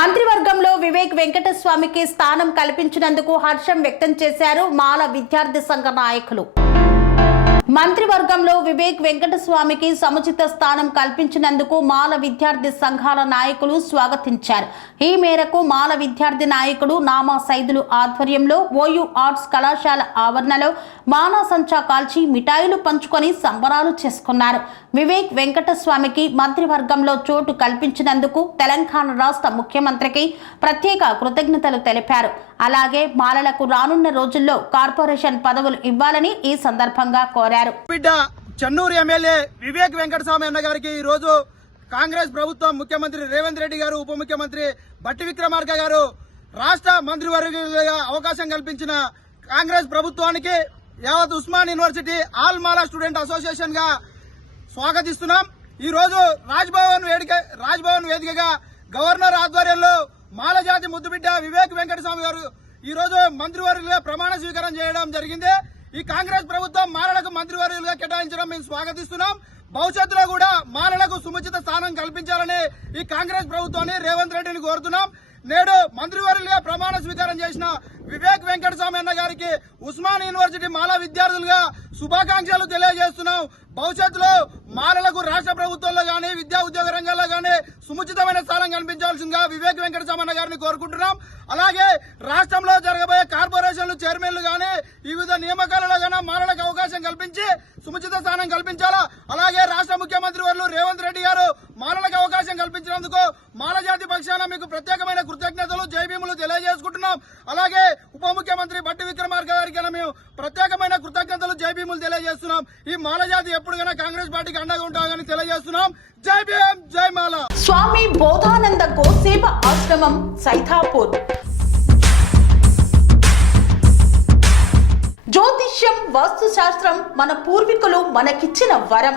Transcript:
మంత్రివర్గంలో వివేక్ వెంకటస్వామికి స్థానం కల్పించినందుకు హర్షం వ్యక్తం చేశారు మాల విద్యార్థి సంఘ నాయకులు. మంత్రివర్గంలో వివేక్ వెంకటస్వామికి సముచిత స్థానం కల్పించినందుకు మాల విద్యార్థి సంఘాల నాయకులు స్వాగతించారు. ఈ మేరకు మాల విద్యార్థి నాయకుడు నామా సైదులు ఆధ్వర్యంలో ఓయూ ఆర్ట్స్ కళాశాల ఆవరణలో మానా సంచా కాల్చి మిఠాయిలు పంచుకొని సంబరాలు చేసుకున్నారు. వివేక్ వెంకటస్వామికి మంత్రివర్గంలో చోటు కల్పించినందుకు తెలంగాణ రాష్ట్ర ముఖ్యమంత్రికి ప్రత్యేక కృతజ్ఞతలు తెలిపారు. అలాగే మాలలకు రానున్న రోజుల్లో కార్పొరేషన్ పదవులు ఇవ్వాలని ఈ సందర్భంగా కోరారు. బిడ్డ చెన్నూరు ఎమ్మెల్యే వివేక్ వెంకటస్వామి అన్న గారికి ఈ రోజు కాంగ్రెస్ ప్రభుత్వం ముఖ్యమంత్రి రేవంత్ రెడ్డి గారు ఉప ముఖ్యమంత్రి బట్టి విక్రమార్క గారు రాష్ట్ర మంత్రివర్గ అవకాశం కల్పించిన కాంగ్రెస్ ప్రభుత్వానికి యావత్ Osman university all Mala student అసోసియేషన్గా స్వాగతిస్తున్నాం. ఈ రోజు రాజ్భవన్ వేదిక రాజ్భవన్ వేదికగా గవర్నర్ ఆధ్వర్యంలో మాలజాతి ముద్దుబిడ్డ వివేక్ వెంకటస్వామి గారు ఈ రోజు మంత్రివర్యులుగా ప్రమాణ స్వీకారం చేయడం జరిగింది. ఈ కాంగ్రెస్ ప్రభుత్వం మాలలకు మంత్రివర్యులుగా కేటాయించడం మేము స్వాగతిస్తున్నాం. భవిష్యత్తులో కూడా మాలలకు సముచిత స్థానం కల్పించాలని ఈ కాంగ్రెస్ ప్రభుత్వాన్ని రేవంత్ రెడ్డిని కోరుతున్నాం. నేడు మంత్రివర్యులుగా ప్రమాణ స్వీకారం చేసిన వివేక్ వెంకటస్వామి అన్న గారికి ఉస్మాన్ యూనివర్సిటీ మాల విద్యార్థులుగా శుభాకాంక్షలు తెలియజేస్తున్నాం. భవిష్యత్తులో మాలలకు రాష్ట్ర ప్రభుత్వంలో గానీ విద్యా ఉద్యోగ రంగంలో గానీ సముచితమైన స్థానం కనిపించాల్సిందిగా వివేక్ వెంకటస్వామి అన్న గారిని కోరుకుంటున్నాం. అలాగే రాష్ట్రంలో జరగబోయే కార్పొరేషన్లు చైర్మన్లు గానీ వివిధ నియామకాలలో గానీ మాలలకు అవకాశం కల్పించి సముచిత స్థానం కల్పించాలా? అలాగే రాష్ట్ర ముఖ్యమంత్రి వర్లు రేవంత్ రెడ్డి గారు మాలలకు అవకాశం కల్పించినందుకు మాల పక్షాన మీకు ప్రత్యేకమైన కృతజ్ఞతలు జైభీములు తెలియజేసుకుంటున్నాం. అలాగే ఉప ముఖ్యమంత్రి బట్టి విక్రమార్క గారికి మేము ప్రత్యేకమైన కృతజ్ఞతలు జైభీములు తెలియజేస్తున్నాం. ఈ మాలజాతి ఎప్పుడుగైనా కాంగ్రెస్ పార్టీకి అండగా ఉంటామని తెలియజేస్తున్నాం. జై భీం జై మాల. స్వామి బోధానంద గోసేవ ఆశ్రమం సైథాపూర్ జ్యోతిష్యం వాస్తుశాస్త్రం మన పూర్వీకులు మనకిచ్చిన వరం.